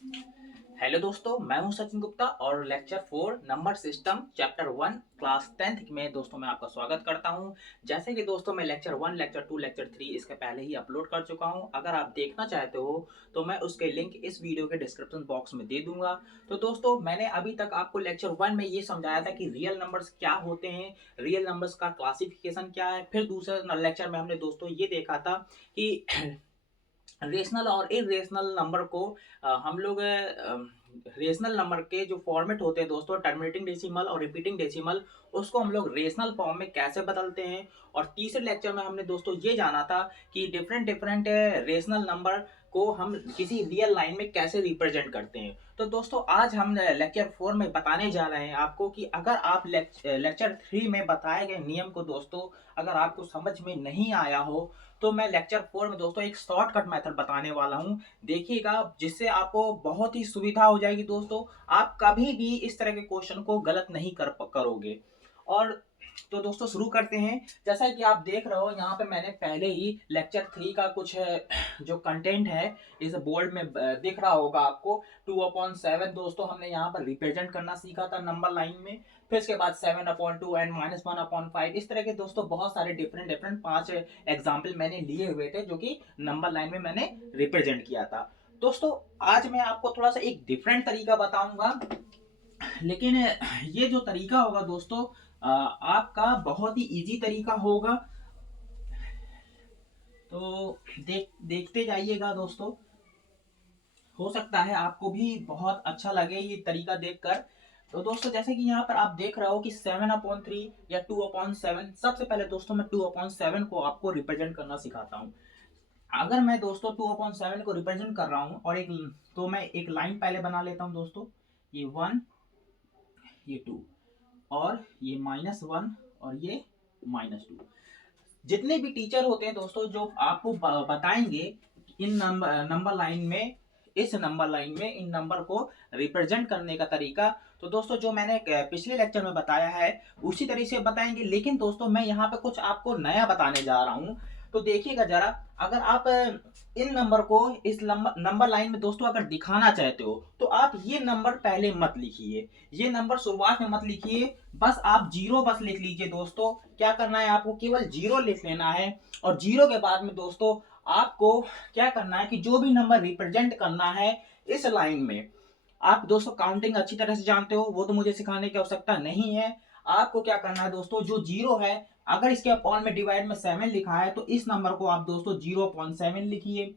Hello दोस्तों, मैं हूं सचिन गुप्ता और lecture 4 number system chapter 1 class 10th में दोस्तों मैं आपका स्वागत करता हूं। जैसे कि दोस्तों मैं लेक्चर 1, लेक्चर 2, लेक्चर 3 इसके पहले ही अपलोड कर चुका हूं। अगर आप देखना चाहते हो तो मैं उसके लिंक इस वीडियो के डिस्क्रिप्शन बॉक्स में दे दूंगा। तो दोस्तों मैंने अभी तक आपको लेक्चर 1 में ये समझाया था कि रियल नंबर्स क्या होते हैं, रियल नंबर्स का क्लासिफिकेशन क्या है। फिर दूसरे लेक्चर में हमने दोस्तों ये देखा था कि रेशनल और इरेशनल नंबर को हम लोग रेशनल नंबर के जो फॉर्मेट होते हैं दोस्तों, टर्मिनेटिंग डेसिमल और रिपीटिंग डेसिमल, उसको हम लोग रेशनल फॉर्म में कैसे बदलते हैं। और तीसरे लेक्चर में हमने दोस्तों ये जाना था कि डिफरेंट डिफरेंट रेशनल नंबर को हम किसी रियल लाइन में कैसे रिप्रेजेंट करते हैं। तो दोस्तों आज हम लेक्चर 4 में बताने जा रहे हैं आपको कि अगर आप लेक्चर 3 में बताए गए नियम को दोस्तों अगर आपको समझ में नहीं आया हो तो मैं लेक्चर 4 में दोस्तों एक शॉर्टकट मेथड बताने वाला हूँ। देखिएगा, जिससे आपको बहुत ही सुविधा हो जाएगी दोस्तों। आप कभी भी इस तरह के क्वेश्चन को गलत नहीं करोगे। और तो दोस्तों शुरू करते हैं। जैसा कि आप देख रहे हो यहाँ पे मैंने पहले ही लेक्चर 3 का कुछ जो कंटेंट है इस बोर्ड में दिख रहा होगा आपको। 2/7 दोस्तों हमने यहाँ पर रिप्रेजेंट करना सीखा था नंबर लाइन में। फिर इसके बाद 7/2 एंड -1/5, इस तरह के दोस्तों बहुत सारे डिफरेंट डिफरेंट 5 एग्जाम्पल मैंने लिए हुए थे जो कि नंबर लाइन में मैंने रिप्रेजेंट किया था। दोस्तों आज मैं आपको थोड़ा सा एक डिफरेंट तरीका बताऊंगा, लेकिन ये जो तरीका होगा दोस्तों आपका बहुत ही इजी तरीका होगा। तो देखते जाइएगा दोस्तों, हो सकता है आपको भी बहुत अच्छा लगे ये तरीका देखकर। तो दोस्तों जैसे कि यहाँ पर आप देख रहे हो कि 7/3 या 2/7, सबसे पहले दोस्तों मैं 2/7 को आपको रिप्रेजेंट करना सिखाता हूँ। अगर मैं दोस्तों 2/7 को रिप्रेजेंट कर रहा हूँ और तो मैं एक लाइन पहले बना लेता हूँ दोस्तों। ये 1, ये 2 और ये -1 और ये -2। जितने भी टीचर होते हैं दोस्तों जो आपको बताएंगे इन नंबर लाइन में, इस नंबर लाइन में इन नंबर को रिप्रेजेंट करने का तरीका, तो दोस्तों जो मैंने पिछले लेक्चर में बताया है उसी तरह से बताएंगे। लेकिन दोस्तों मैं यहाँ पे कुछ आपको नया बताने जा रहा हूँ। तो देखिएगा जरा, अगर आप इन नंबर को इस नंबर लाइन में दोस्तों अगर दिखाना चाहते हो तो आप ये नंबर पहले मत लिखिए, ये नंबर शुरुआत में मत लिखिए। बस आप जीरो बस लिख लीजिए दोस्तों। क्या करना है, आपको केवल जीरो लिख लेना है। और जीरो के बाद में दोस्तों आपको क्या करना है कि जो भी नंबर रिप्रेजेंट करना है इस लाइन में, आप दोस्तों काउंटिंग अच्छी तरह से जानते हो, वो तो मुझे सिखाने की आवश्यकता नहीं है। आपको क्या करना है दोस्तों, जो जीरो है अगर इसके अपॉन में डिवाइड में 7 लिखा है तो इस नंबर को आप दोस्तों 0.7 लिखिए।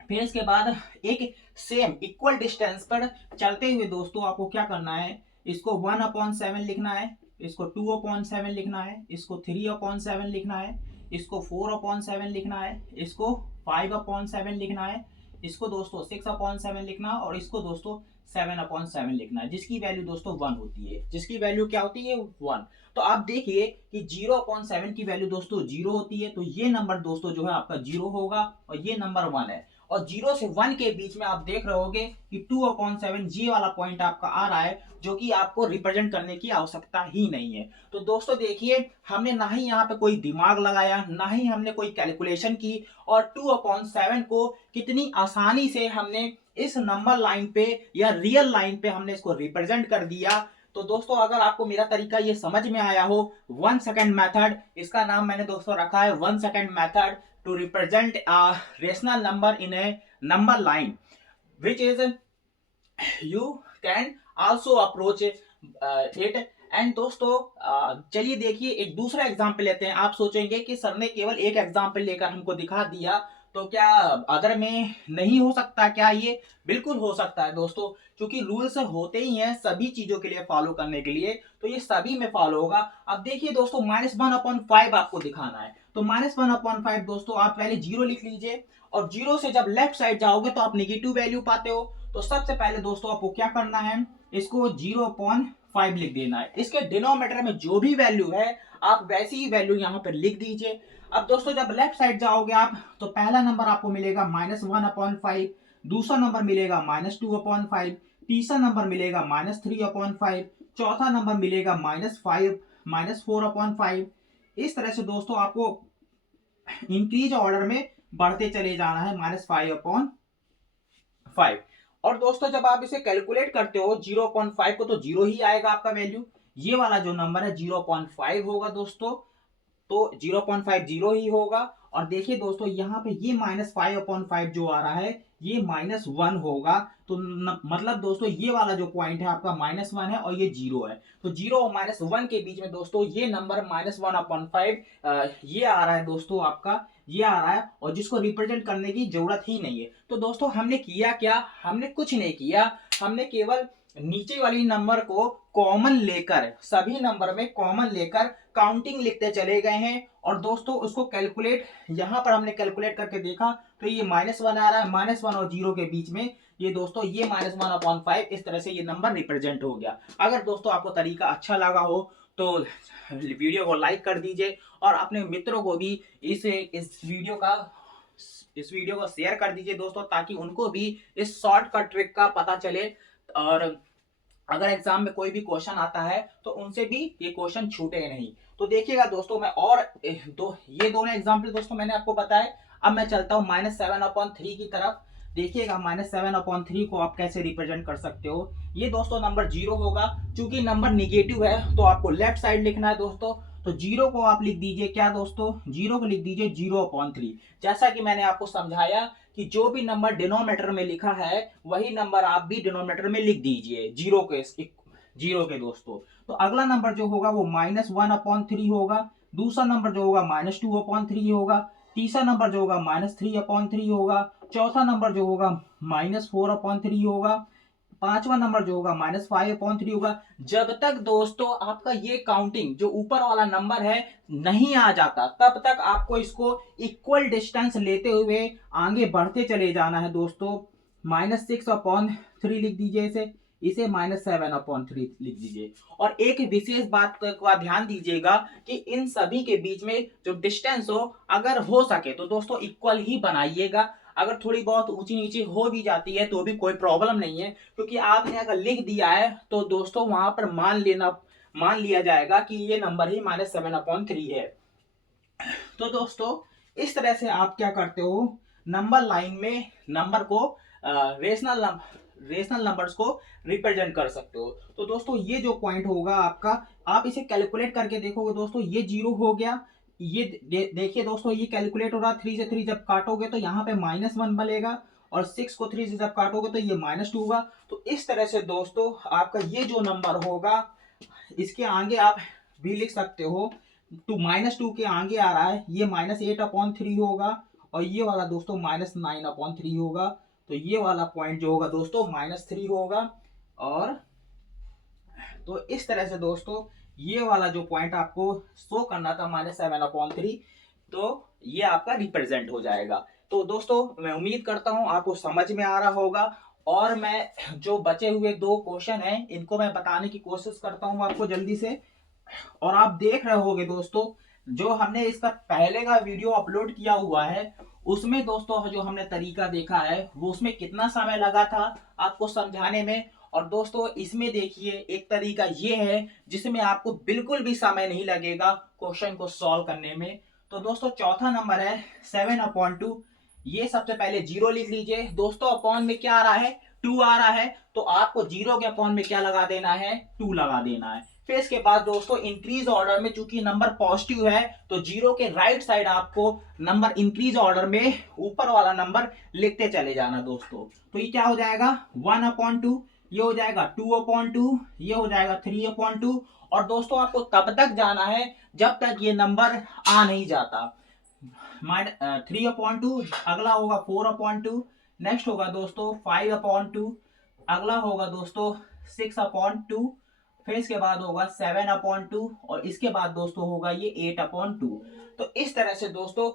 फिर इसके बाद एक सेम इक्वल डिस्टेंस पर चलते हुए दोस्तों आपको क्या करना है, इसको 1/7 लिखना है, इसको 2/7 लिखना है, इसको 3/7 लिखना है, इसको 4/7 लिखना है, इसको 5/7 लिखना है, इसको दोस्तों 6/7 लिखना है और इसको दोस्तों 7/7 लिखना है, जिसकी वैल्यू दोस्तों 1 होती है। जिसकी वैल्यू क्या होती है, 1। तो आप देखिए कि 0/7 की वैल्यू दोस्तों 0 होती है, तो ये नंबर दोस्तों जो है आपका 0 होगा और ये नंबर 1 है। और 0 से 1 के बीच में आप देख रहे होगे कि 2/7 जी वाला पॉइंट आपका आ रहा है, जो कि आपको रिप्रेजेंट करने की आवश्यकता ही नहीं है। तो दोस्तों देखिए, हमने ना ही यहाँ पे कोई दिमाग लगाया, ना ही हमने कोई कैलकुलेशन की, और 2/7 को कितनी आसानी से हमने इस नंबर लाइन पे या रियल लाइन पे हमने इसको रिप्रेजेंट कर दिया। तो दोस्तों अगर आपको मेरा तरीका ये समझ में आया हो, 1 सेकेंड मेथड, इसका नाम मैंने दोस्तों रखा है 1 second method to represent a rational number in a number line, which is you can also approach it। And दोस्तों चलिए देखिए एक दूसरा एग्जाम्पल लेते हैं। आप सोचेंगे कि सर ने केवल एक एग्जाम्पल लेकर हमको दिखा दिया, तो क्या अदर में नहीं हो सकता क्या? ये बिल्कुल हो सकता है दोस्तों, क्योंकि रूल्स होते ही हैं सभी चीजों के लिए फॉलो करने के लिए, तो ये सभी में फॉलो होगा। अब देखिए दोस्तों, -1/5 आपको दिखाना है, तो -1/5 दोस्तों आप पहले जीरो लिख लीजिए, और जीरो से जब लेफ्ट साइड जाओगे तो आप निगेटिव वैल्यू पाते हो। तो सबसे पहले दोस्तों आपको क्या करना है, इसको 0/5 लिख देना है। इसके डिनोमिनेटर में जो भी वैल्यू है आप वैसी ही वैल्यू यहाँ पर लिख दीजिए। अब दोस्तों जब लेफ्ट साइड जाओगे आप, तो पहला नंबर आपको मिलेगा -1/5, दूसरा नंबर मिलेगा -2/5, तीसरा नंबर मिलेगा -3/5, चौथा नंबर मिलेगा -4/5। इस तरह से दोस्तों आपको इंक्रीज ऑर्डर में बढ़ते चले जाना है, -5/5। और दोस्तों जब आप इसे कैलकुलेट करते हो 0.5 को, तो जीरो ही आएगा आपका वैल्यू। ये वाला जो नंबर है 0.5 होगा दोस्तों, तो 0.5 जीरो ही होगा। और देखिए दोस्तों यहाँ पे ये -5/5 जो आ रहा है ये -1 होगा। तो मतलब दोस्तों ये वाला जो पॉइंट है आपका -1 है और ये जीरो है, तो जीरो और -1 के बीच में दोस्तों ये नंबर -1/5 ये आ रहा है दोस्तों आपका, ये आ रहा है। और जिसको रिप्रेजेंट करने की जरूरत ही नहीं है। तो दोस्तों हमने किया क्या, हमने कुछ नहीं किया, हमने केवल नीचे वाली नंबर को कॉमन लेकर, सभी नंबर में कॉमन लेकर काउंटिंग लिखते चले गए हैं। और दोस्तों उसको कैलकुलेट, यहां पर हमने कैलकुलेट करके देखा तो ये -1 आ रहा है, -1 और जीरो के बीच में ये दोस्तों ये -1/5, इस तरह से ये नंबर रिप्रेजेंट हो गया। अगर दोस्तों आपको तरीका अच्छा लगा हो तो वीडियो को लाइक कर दीजिए और अपने मित्रों को भी इस वीडियो को शेयर कर दीजिए दोस्तों, ताकि उनको भी इस शॉर्टकट ट्रिक का पता चले। और अगर एग्जाम में कोई भी क्वेश्चन आता है तो उनसे भी ये क्वेश्चन छूटे नहीं। तो देखिएगा दोस्तों, मैं और ये दोनों एग्जाम्पल दोस्तों मैंने आपको बताया। अब मैं चलता हूँ -7/3 की तरफ। देखिएगा -7/3 को आप कैसे रिप्रेजेंट कर सकते हो। ये दोस्तों नंबर जीरो होगा, क्योंकि नंबर निगेटिव है तो आपको लेफ्ट साइड लिखना है दोस्तों। तो जीरो को आप लिख दीजिए क्या दोस्तों, जीरो को लिख दीजिए 0/3। जैसा कि मैंने आपको समझाया कि जो भी नंबर डिनोमिनेटर में लिखा है वही नंबर आप भी डिनोमिनेटर में लिख दीजिए जीरो के दोस्तों। तो अगला नंबर जो होगा वो -1/3 होगा। दूसरा नंबर जो होगा -2/3 होगा। तीसरा नंबर जो होगा -3/3 होगा। चौथा नंबर जो होगा -4/3 होगा। पांचवा नंबर जो होगा -5/3 होगा। जब तक दोस्तों आपका ये काउंटिंग जो ऊपर वाला नंबर है नहीं आ जाता, तब तक आपको इसको इक्वल डिस्टेंस लेते हुए आगे बढ़ते चले जाना है दोस्तों। -6/3 लिख दीजिए इसे, इसे -7/3 लिख दीजिए। और एक विशेष बात का ध्यान दीजिएगा कि इन सभी के बीच में जो डिस्टेंस हो, अगर हो सके तो दोस्तों इक्वल ही बनाइएगा। अगर थोड़ी बहुत ऊंची नीची हो भी जाती है तो भी कोई प्रॉब्लम नहीं है, क्योंकि आपने अगर लिख दिया है तो दोस्तों वहां पर मान लिया जाएगा कि ये नंबर ही -7/3 है। तो दोस्तों इस तरह से आप क्या करते हो, नंबर लाइन में नंबर को रेशनल नंबर्स को रिप्रेजेंट कर सकते हो। तो दोस्तों ये जो पॉइंट होगा आपका, आप इसे कैलकुलेट करके देखोगे दोस्तों, ये जीरो हो गया। ये देखिए दोस्तों, ये कैलकुलेट हो रहा, 3 से 3 जब काटोगे तो यहाँ पे -1 बनेगा, और 6 को 3 से जब काटोगे तो ये -2 होगा। तो इस तरह से दोस्तों आपका ये जो नंबर होगा, इसके आगे आप भी लिख सकते हो। -2 के आगे आ रहा है, ये -8/3 होगा। और ये वाला दोस्तों -9/3 होगा। तो ये वाला पॉइंट जो होगा दोस्तों -3 होगा। और तो इस तरह से दोस्तों ये वाला जो पॉइंट आपको शो करना था -7/3, तो ये आपका रिप्रेजेंट हो जाएगा। तो दोस्तों मैं उम्मीद करता हूं आपको समझ में आ रहा होगा। और मैं जो बचे हुए दो क्वेश्चन हैं इनको मैं बताने की कोशिश करता हूं आपको जल्दी से। और आप देख रहे होगे दोस्तों, जो हमने इसका पहले का वीडियो अपलोड किया हुआ है उसमें दोस्तों जो हमने तरीका देखा है वो उसमें कितना समय लगा था आपको समझाने में। और दोस्तों इसमें देखिए एक तरीका ये है जिसमें आपको बिल्कुल भी समय नहीं लगेगा क्वेश्चन को सॉल्व करने में। तो दोस्तों चौथा नंबर है 7/2। ये सबसे पहले जीरो लिख लीजिए दोस्तों। अपॉन में क्या आ रहा है, 2 आ रहा है, तो आपको जीरो के अपॉन में क्या लगा देना है, 2 लगा देना है। फिर इसके बाद दोस्तों इंक्रीज ऑर्डर में, चूंकि नंबर पॉजिटिव है तो जीरो के राइट साइड आपको नंबर इंक्रीज ऑर्डर में ऊपर वाला नंबर लिखते चले जाना दोस्तों। तो ये क्या हो जाएगा 1/2, ये हो जाएगा 2/2, ये हो जाएगा 3/2। और दोस्तों आपको तब तक जाना है जब तक ये नंबर आ नहीं जाता। 3/2, अगला होगा 4/2, नेक्स्ट होगा दोस्तों 5/2, अगला होगा दोस्तों 6/2, फिर इसके बाद होगा 7/2, और इसके बाद दोस्तों होगा ये 8/2। तो इस तरह से दोस्तों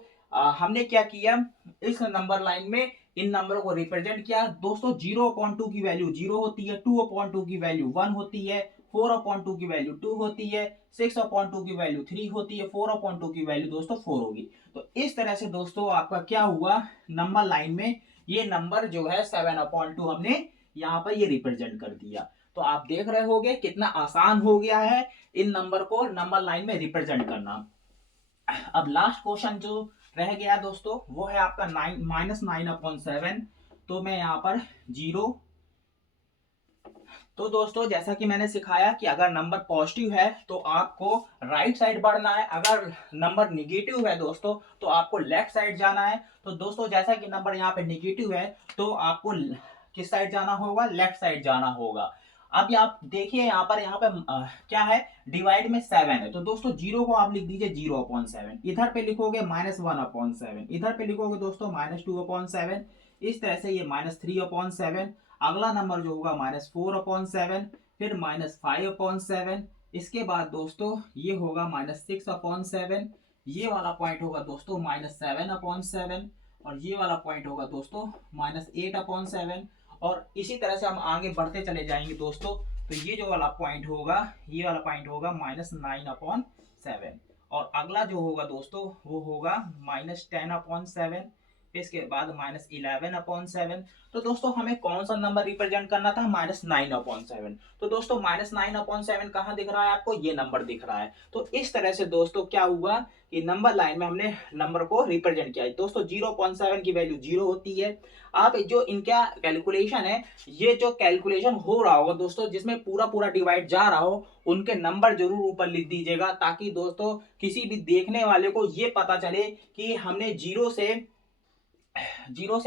हमने क्या किया, इस नंबर लाइन में इन नंबरों को रिप्रेजेंट किया दोस्तों। 0/2 की वैल्यू 0 होती है, 2/2 की वैल्यू 1 होती है, 4/2 की वैल्यू 2 होती है, 6/2 की वैल्यू 3 होती है, 4/2 की वैल्यू दोस्तों 4 होगी। तो इस तरह से दोस्तों आपका क्या हुआ, नंबर लाइन में ये नंबर जो है 7/2 हमने यहाँ पर ये रिप्रेजेंट कर दिया। तो आप देख रहे होगे कितना आसान हो गया है इन नंबर को नंबर लाइन में रिप्रेजेंट करना। अब लास्ट क्वेश्चन जो रह गया दोस्तों वो है आपका -9/7। तो मैं यहाँ पर 0 तो दोस्तों जैसा कि मैंने सिखाया कि अगर नंबर पॉजिटिव है तो आपको राइट साइड बढ़ना है, अगर नंबर निगेटिव है दोस्तों तो आपको लेफ्ट साइड जाना है। तो दोस्तों जैसा कि नंबर यहाँ पे निगेटिव है तो आपको किस साइड जाना होगा, लेफ्ट साइड जाना होगा। अब आप देखिए यहाँ पे क्या है, डिवाइड में 7 है, तो दोस्तों जीरो को आप लिख दीजिए 0/7, इधर पे लिखोगे -1/7, इधर पे लिखोगे दोस्तों -2/7, इस तरह से ये -3/7। अगला नंबर जो होगा -4/7, फिर -5/7, इसके बाद दोस्तों ये होगा -6/7, ये वाला पॉइंट होगा दोस्तों -7/7, और ये वाला पॉइंट होगा दोस्तों -8/7। और इसी तरह से हम आगे बढ़ते चले जाएंगे दोस्तों। तो ये जो वाला पॉइंट होगा, ये वाला पॉइंट होगा -9/7, और अगला जो होगा दोस्तों वो होगा -10/7, इसके बाद -11/7। तो दोस्तों हमें कौन सा नंबर रिप्रेजेंट करना था, -9/7। तो दोस्तों -9/7 कहाँ दिख रहा है आपको, ये नंबर दिख रहा है। तो इस तरह से दोस्तों क्या हुआ कि नंबर लाइन में हमने नंबर को रिप्रेजेंट किया। दोस्तों 0/7 की वैल्यू 0 होती है। आप जो इनका कैलकुलेशन है, ये जो कैलकुलेशन हो रहा होगा दोस्तों जिसमें पूरा पूरा डिवाइड जा रहा हो, उनके नंबर जरूर ऊपर लिख दीजिएगा, ताकि दोस्तों किसी भी देखने वाले को ये पता चले कि हमने 0 से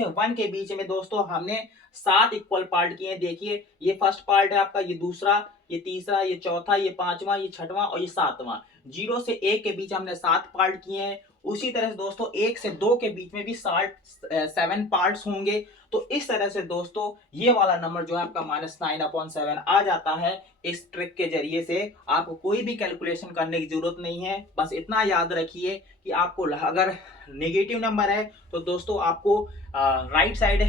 1 के बीच में दोस्तों हमने 7 इक्वल पार्ट किए। देखिए ये फर्स्ट पार्ट है आपका, ये दूसरा, ये तीसरा, ये चौथा, ये पांचवा, ये छठवां और ये सातवां। 0 से 1 के बीच हमने 7 पार्ट किए हैं। उसी तरह से दोस्तों 1 से 2 के बीच में भी 7 पार्ट्स होंगे। तो इस तरह से दोस्तों ये वाला नंबर जो है आपका -9/7 आ जाता है। इस ट्रिक के जरिए से आपको कोई भी कैलकुलेशन करने की जरूरत नहीं है। बस इतना याद रखिए कि आपको अगर नेगेटिव नंबर है तो दोस्तों आपको राइट साइड,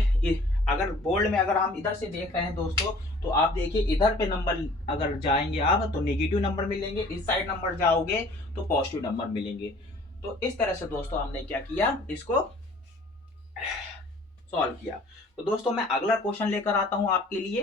अगर बोल्ड में अगर हम इधर से देख रहे हैं दोस्तों, तो आप देखिए इधर पे नंबर अगर जाएंगे आप तो नेगेटिव नंबर मिलेंगे, इस साइड नंबर जाओगे तो पॉजिटिव नंबर मिलेंगे। तो इस तरह से दोस्तों हमने क्या किया, इसको सॉल्व किया। तो दोस्तों मैं अगला क्वेश्चन लेकर आता हूं आपके लिए।